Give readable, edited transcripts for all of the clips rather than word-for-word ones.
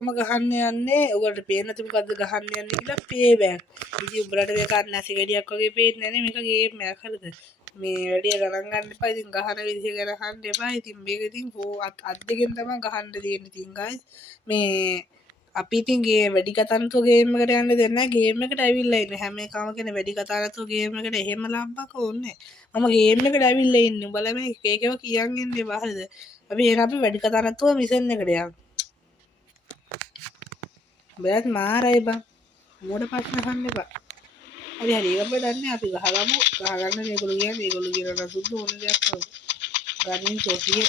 මම ගහන්න යන්නේ ඔයාලට පේන්නේ නැති මොකද්ද ගහන්න යන්නේ කියලා පේ බෑග්. ඉතින් උඹලට මේක නැසි ගෙඩියක් වගේ පේන්නේ නැහැ නේ මේක ගේම් එකක් හරිද? මේ වැඩිය ගණන් ගන්න එපා. ඉතින් ගහන විදිහ ගැන අහන්න එපා. ඉතින් මේක ඉතින් අත් දෙකෙන් තමයි ගහන්න තියෙන්නේ. ඉතින් guys මේ අපි ඉතින් ගේ වැඩි කතා නැතුව ගේම් එකට යන්න දෙන්නේ නැහැ. ගේම් එකට ඇවිල්ලා ඉන්නේ. හැම එකම කෙනෙක් වැඩි කතා නැතුව ගේම් එකට එහෙම ලම්බක ඕනේ. මම ගේම් එකට ඇවිල්ලා ඉන්නේ. උඹලා මේ එකේකව කියන් ඉන්නේ බාහිරද? අපි එහෙනම් අපි වැඩි කතා නැතුව මිෂන් එකට යමු. බෑත් මාරයි බං. මොඩ ප්‍රශ්න අහන්න එපා. හරි හරි ඒක අපිට දන්නේ අපි ගහගමු. ගහගන්න මේගොල්ලෝ කියන්නේ මේගොල්ලෝ කියනවා සුදු ඕන දෙයක් කරමු. ගන්නේ තෝතියේ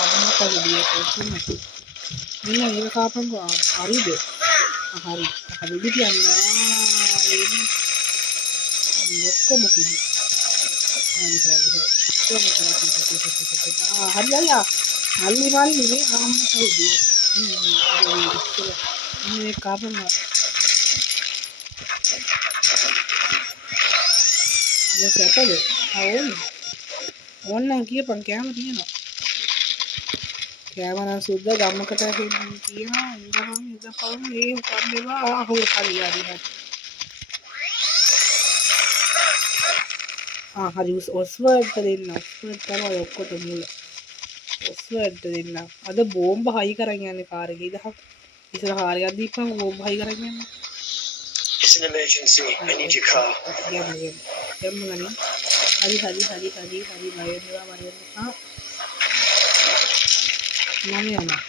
අම්මා කඩියේ තෝතියේ. මෙන්න මේක කාපන්කෝ හරිද? හරි. හරිද කියන්නේ ඔක්කොම කිව්වා. හරි මල්ලි මේ අම්මා කඩියේ. මේ කාපන් මේක ඇටද? ඕන්න කියපන් කැම තියෙනවා. කැම නම් සුද්ද ගම්මකට හෙන්න තියෙනවා. ඉඳපන් මේ කන්නේවා හොල් හරි. හරි ඔස්වර්ඩ්ට දෙන්න. ඔස්වර්ඩ් තමයි ඔක්කොට මුල. ඔස්වර්ඩ්ට දෙන්න. අද බෝම්බ හයි කරන් යන්නේ කාර් එකේ ඉදහක්. ඉස්සර කාර් එකක් දීපන් බෝම්බ හයි කරන් යන්නේ. It's an emergency. I need your car. යම්මනේ. හරි බය වෙනවා. මම යනවා.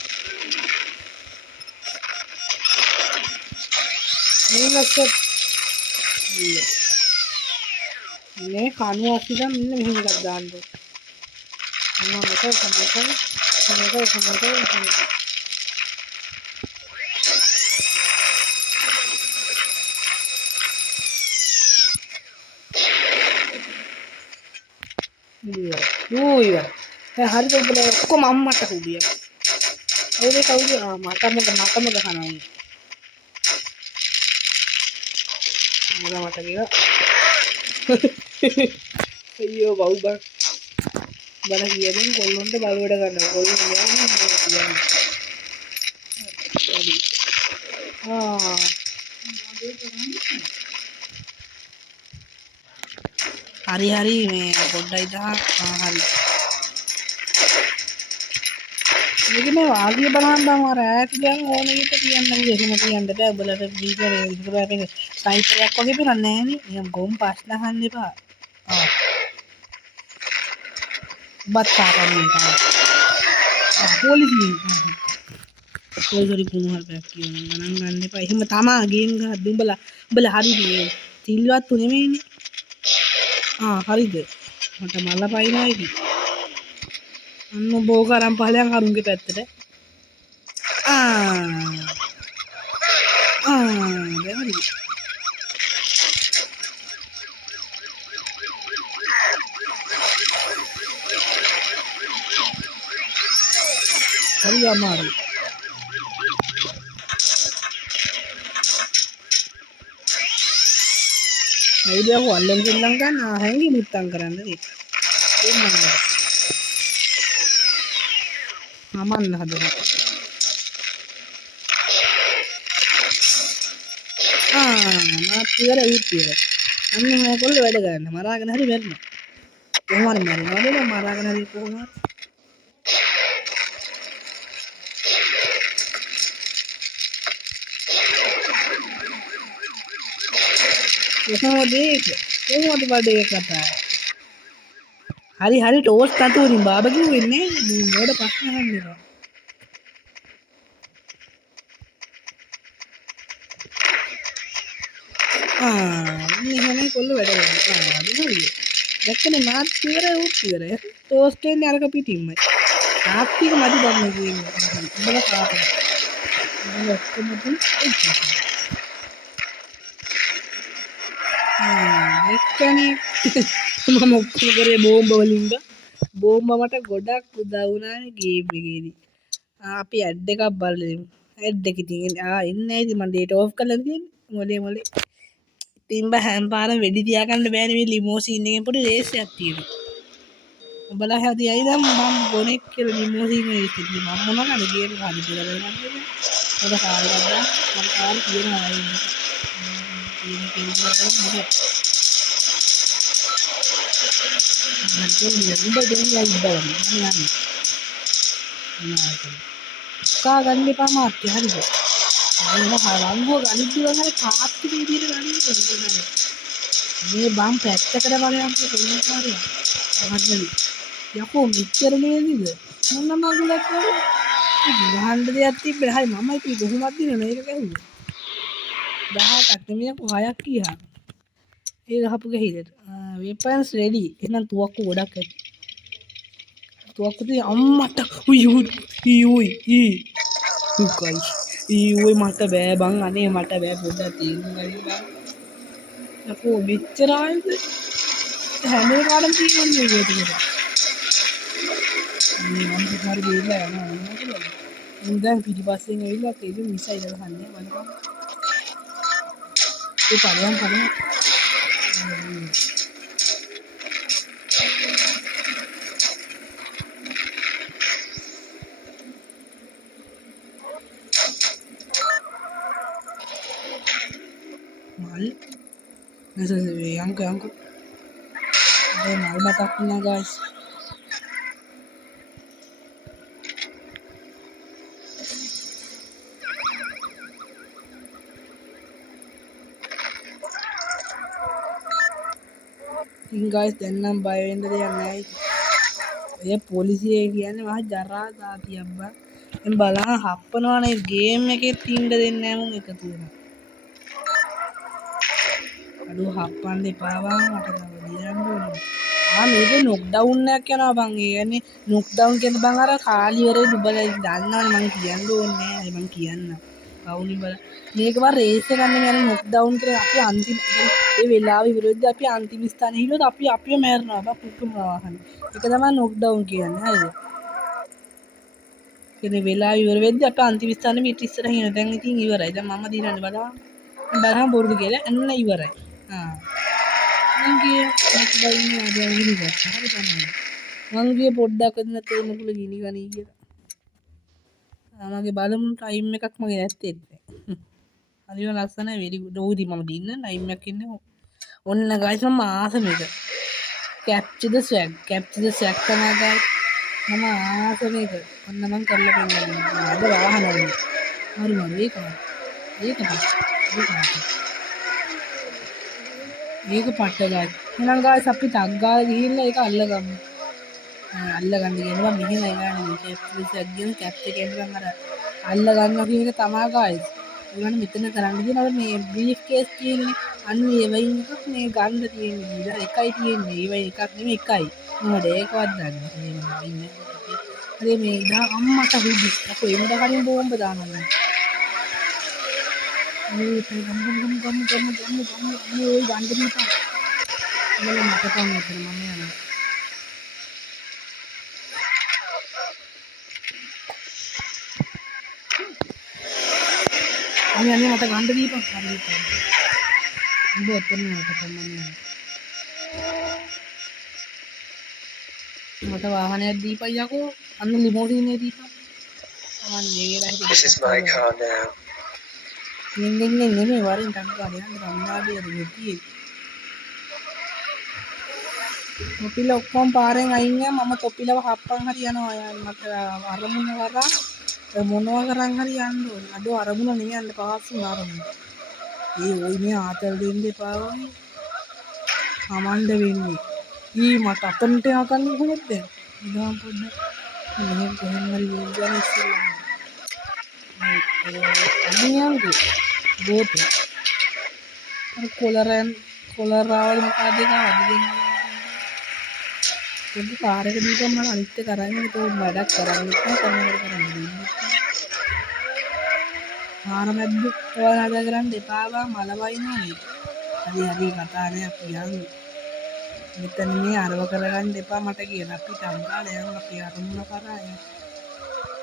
මේ කණුව අස්සිලා මෙන්න මෙහෙම එකක් දාන්න ඕන. අන්න මේක ඉවර. දැන් හරිද උඹලා ඔක්කොම අම්මට හුබියක්. කවුද මටම ගහනවා. මට කියලා. අයියෝ බවුබා. බල කියන්නේ කොල්ලොන්ට බලවඩ ගන්නවා. කොල්ලෝ කියන්නේ. හරි මේ පොඩ්ඩයි දා හරි. මේක මේ වාදිය බලන්න බං අර ඈත ගියන් ඕන විදිහට කියන්න බෑ. එහෙම කියන්න බෑ. ඔබලට වීඩියෝ එක විතර බෑ මේක. ස්නයිපරයක් වගේ පේන්නේ නැහැ නේ. නිකන් ගොම් ප්‍රශ්න අහන්න එපා. බත් කාපන්නේ තමයි. පොලිසිය. පොලිසිය කුණුහරුපයක් කියනවා. ගණන් ගන්න එපා. එහෙම තමා ගේම් ගහද්දි උඹලා හරි මේ සිල්වත් නෙමෙයිනේ. හරිද? මට මල්ල පයින්නවා ඉතින්. අන්න බෝකරම් පහලයන් හරුන්ගේ පැත්තට. දැන් හරි. හරි අමාරුයි. අයිඩියා වල්ලෙන් දෙන්නම් ගන්න හැංගි මුත්තම් කරන්න නේ. අමන්න හදනවා. මාත් ඉවර ඉතින්. අන්න මේගොල්ලෝ වැඩ ගන්න. මරාගෙන හරි වෙන්න. කොහොමද මරනවද මරාගෙන හරි කොහොමද? කොහොමද බඩේ කතා. හරි ටෝස් කතුරින් බාබකියු වෙන්නේ මොඩ ප්‍රශ්න අහන්නේ. මෙහෙමයි කොල්ල වැඩ කරන්නේ. දැක්කනේ මාත් ඉවරයි උත් ඉවරයි. ටෝස්ට් එන්නේ අරක පිටින්මයි. ආප්තික මදි බම්ම කියන්නේ. උඹලා කාපන. උඹලා ඔක්කොම තුන් එක්කනේ මම ඔක්කොම කරේ බෝම්බ වලින් බෝම්බ මට ගොඩක් උදව් වුණානේ ගේම් එකේදී. අපි ඇඩ් එකක් බලමු. ඇඩ් එක ඉතින් එන්නේ ඉතින් මම ඩේටා ඔෆ් කරලා තියෙන්නේ. මොලේ. ඉතින් හැම පාරම වෙඩි තියාගන්න බෑනේ මේ ලිමෝසින් එකෙන් පොඩි රේස් එකක් තියෙනවා. උඹලා හැදියයි දැන් මම ගොනෙක් කියලා ලිමෝසින් එකේ ඉතින් මම මොනවද ගේම් හරි කියලා බලන්න. ඔබ කාර්ය කරලා මම කාර්ය කියනවා ඉන්නේ. තියෙන කෙනෙක්ට මොකද? මම දෙන්නේ ඉබ්බවන්නේ. මම යන්නේ. කා ගන්න එපා මාත්‍ය හරිද? මම හරංගුව ගනිද්දි වගේ තාත්ති විදියට ගන්නේ. මේ බම් පැත්තකට බලයන් කොහොමද? හරිද? යකෝ මෙච්චර නේද? මොන මගුලක් වගේ? ගහන්න දෙයක් තිබ්බේ. හරි මමයි කි කොහොමද දිනන ඒක ගැහුවා. 18ක් නෙමෙයි 6ක් කීහා. ඒ ගහපු ගහීලට. weapons ready. එහෙනම් තුවක්කු ගොඩක් ඇති. තුවක්කු තිය අම්මට උයි උකයි. ඊ මට බෑ බං අනේ මට බෑ පොඩ්ඩක් තීරණ ගන්න බං. යකෝ මෙච්චර ආයුධ හැම එකටම තියෙන්නේ ඒක ටික. මම හරි දෙලා යනවා නේද? මම දැන් පිටිපස්සෙන් ඇවිල්ලා ඒක මිසයිල් ගහන්නේ බලපන්. ඒ පරියම් mal nasa yang ko ay mal matak na guys guys then nam bay වෙන්න දෙයක් නැහැ ඒ පොලිසිය කියන්නේ මහ ජරා දාතියක් බං එම් බලන්න හප්පනවනේ ගේම් එකේ තින්න දෙන්නේ නැහැ මුන් එක තියෙනවා අඩුව හප්පන්න එපා බං මට තව ලියන්න ඕනේ මේක නොක් ඩවුන් එකක් යනවා බං ඒ කියන්නේ නොක් ඩවුන් කියන බං අර කාලිවරේ දුබලයි දන්නවනේ මං කියන්න ඕනේ නැහැ මං කියන්න කවුනි බල මේක වා රේස් එක ගන්න යන නොක් ඩවුන් කරේ අපි අන්තිම ඒ වෙලාවෙ විරුද්ධ අපි අන්තිම ස්ථානේ හිටියොත් අපි අපිව මැරනවා බං පුතුම වාහන ඒක තමයි නොක් ඩවුන් කියන්නේ හරිද කියන්නේ වෙලාව ඉවර වෙද්දි අපි අන්තිම ස්ථානේ මීට ඉස්සරහින් ඉන්න දැන් ඉතින් ඉවරයි දැන් මම දිනන්නේ බලන්න බොරුදු කියලා එන්න ඉවරයි මං ගියේ නොක් ඩවුන් ආදිය ගිනි ගත්තා හරි තමයි මං ගියේ පොඩ්ඩක් වෙන තේ මුකුල ගිනි ගනී කියලා මගේ බලමු ටයිම් එකක් මගේ නැත්තේ හරිම ලස්සනයි වෙරි ගුඩ් ඕදි මම දින්න ටයිම් එකක් ඉන්නේ ඔන්න ගයිස් මම ආස මේක capture the swag තමයි ගයිස් මම ආස මේක ඔන්න මම කරලා පෙන්නනවා අද වාහන වල හරි මම මේක පට්ට ගායි එහෙනම් ගායිස් අපි ටග් ගාලා ගිහිල්ලා ඒක අල්ලගමු අල්ලගන්න කියනවා මෙහෙම එගානේ capture the swag කියන capture එකෙන් නිකන් අර අල්ල ගන්නවා කියන එක තමයි ගායිස් ඒගොල්ලන් මෙතන කරන්න දෙනවා මේ බ්‍රීෆ් කේස් තියෙන්නේ අන්න ඒ වයින් එකක් මේ ගන්න තියෙන්නේ ඉතින් එකයි තියෙන්නේ ඒ වයින් එකක් නෙමෙයි එකයි මොකද ඒකවත් ගන්න මේ හරි මේ ඉදා අම්මට හුදි අපෝ එන්න කලින් බෝම්බ දානවා මේ ගම් ඔය ගන්න දීපන් මම මට තමයි මම යනවා අනේ මට ගන්න දීපන් හරියට උඹ ඔතන මට වාහනයක් දීපන් යකෝ අන්න ලිමෝසින් එක දීපන් This is my car now. නෙමෙයි වරින් ටක් ගාලා යන්න රම්නාඩිය දෙතියි තොපිල ඔක්කොම පාරෙන් අයින් ගියා මම තොපිලව හප්පන් හරි යනවා යාන් මට අරමුණ කරා මොනවා කරන් හරි යන්න ඕනේ අඩෝ අරමුණ නෙමෙයි යන්න පහසු අරමුණ ඔයි මේ ආතල් දෙන්න එපා වගේ කමණ්ඩ වෙන්නේ මට අතනට යකන්න කොහොමද දැන් ඉඳන් පොඩ්ඩක් මෙහෙම කොහෙන් හරි යන්න ඉස්සෙල්ලා අනියංගු බෝත අර කොලර් ආවද මොකද ඒක අදින්න පොඩි කාර් එක දීපන් මම අනිත් එක කරන්නේ ඒක වැඩක් කරන්නේ කරන්නේ ආරමැද්ද ඔයාලා හදා කරන්න එපා බා මල වයින්නවා හරි කතා නෑ අපි යන්නේ මෙතන මේ අරව කරගන්න එපා මට කියලා අපි තංගාලා යන්න අපි අරමුණ කරා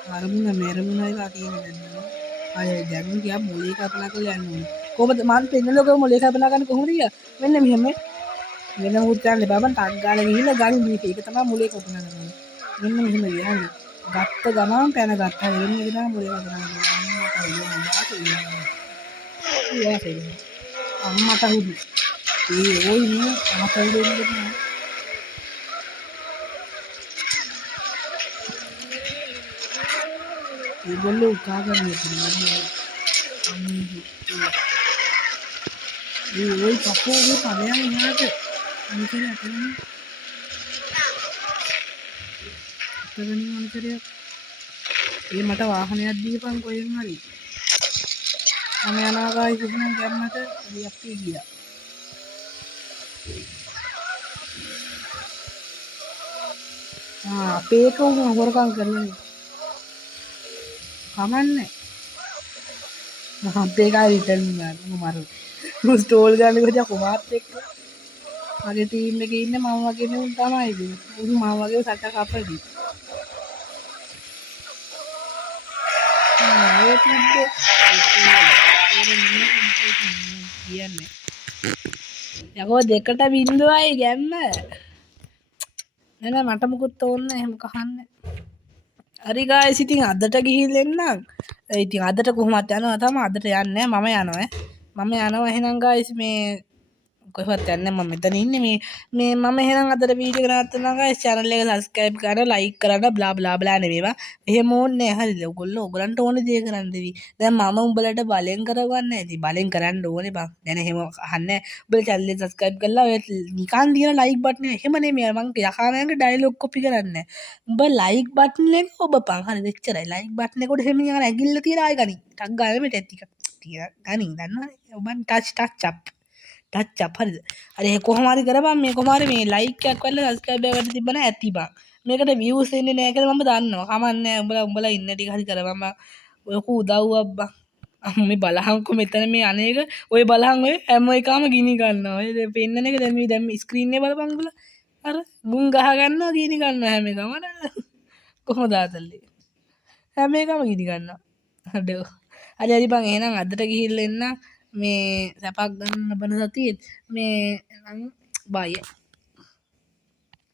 අරමුණ මෙරමුණයි ලා තියෙන්නේ දැන් අය දැන් ගියා මොලේ කපලා කරලා යන්න ඕනේ කොහොමද මම පෙන්නලක මොලේ කපලා ගන්න කොහොමද කියලා මෙන්න මෙහෙම වෙන උත්තරන්නේ බබන් ටක් ගාලා ගිහිල්ලා ගන්න දීපේ ඒක තමයි මොලේ කපලා කරන්නේ මෙන්න මෙහෙම යන්නේ ගත්ත ගමන් පැන ගත්තා වෙන එක තමයි මොලේ කරන්නේ වාසේ අම්මට හුදු ඒ ওই නේ අමතල් දෙන්නේ නෑ ඒගොල්ලෝ උකා ගන්න තියෙනවා අම්මේ ඒ ওই පපුවේ පදයන් එහාට අනිකර අතගෙන අනිකරය ඒ මට වාහනයක් දීපන් කොහෙන් හරි මම යනවා ගායිස් එහෙනම් ගැම්මට අපි ගියා අපේ එක උන් හොරකම් කරලා කමන්නේ අපේ එක රිටර්න් වුණා මරු ස්ටෝල් ගන්න ගියා කුමාරත් එක්ක මගේ ටීම් එකේ ඉන්න මම වගේ නෙවුන් තමයි ඉතින් උන් මම වගේ සට්ට කපලි ඒ තිබ්බේ කියන්නේ යකෝ 2.0යි ගැම්ම නෑ මට මුකුත් ඕනේ එහෙම කහන්න හරි ගායිස් ඉතින් අදට ගිහින් එන්නම් ඉතින් අදට කොහොමද යනවා තමයි අදට යන්නේ මම යනවා එහෙනම් ගායිස් මේ කොහෙවත් යන්නේ මම මෙතන ඉන්නේ මේ මම එහෙනම් අදට වීඩියෝ එක නවත්තනවා ගායිස් channel එක subscribe කරන්න like කරන්න bla bla bla නෙමෙයිවා එහෙම ඕනේ හරිද ඔයගොල්ලන්ට ඕනේ දේ කරන්න දෙවි දැන් මම උඹලට බලෙන් කරවන්නේ ඉතින් බලෙන් කරන්න ඕනේ බං දැන් එහෙම අහන්නේ උඹලා channel එක subscribe කරලා ඔය නිකන් දින like button එක එහෙම නෙමෙයි මං යකාමයන්ගේ dialogue copy කරන්නේ උඹ like button එක ඔබපන් හරිද එච්චරයි like button එක උඩ එහෙම නිකන් ඇඟිල්ල තියලා ආයි ගනි ටක් ගාලා මෙතෙක් ටික ගනි දන්නවනේ ඔබන් touch up හරිද හරි කොහොම හරි කරපන් මේ කොහොම හරි මේ like එකක් කරලා subscribe එකකට තිබ්බ නැහැ ඇති බං මේකට views එන්නේ නැහැ කියලා මම දන්නවා කමන්නේ උඹලා ඉන්න ටික හරි කරපන් ඔයක උදව්වක් බං මේ බලහන්කො මෙතන මේ අනේක ඔය බලහන් ඔය හැම එකම ගිනි ගන්නවා ඔය පෙන්නන එක දැන් මේ ස්ක්‍රීන් එක බලපන් උඹලා අර මුං ගහ ගන්නවා ගිනි ගන්නවා හැම එකම නේද කොහොමද ආතල්ලේ හැම එකම ගිනි ගන්නවා හඩෝ හරි බං එහෙනම් අදට ගිහිල්ලා එන්න මේ සැපක් ගන්න බන සතියේ මේ බයි